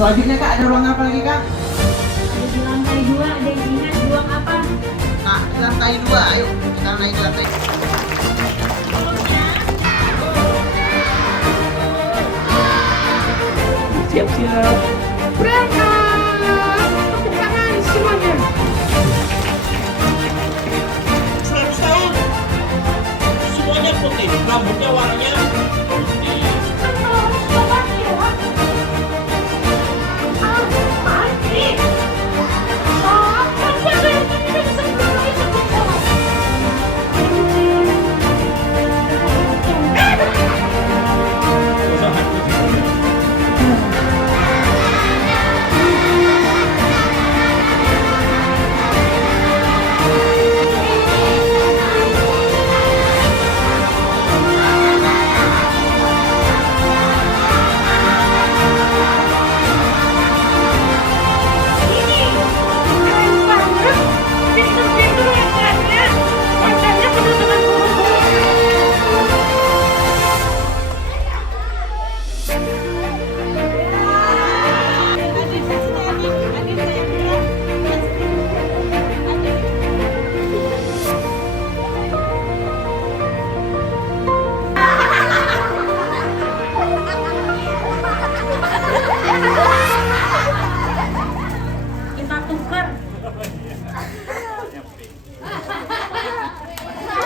Selanjutnya kak, ada ruang apa lagi kak? Ada di lantai 2, ada yang ingat ruang apa? Kak, di lantai 2, ayo kita naik ke lantai. Siap-siap. Berangkat! Tepuk tangan semuanya. 100 tahun semuanya putih, rambutnya warnanya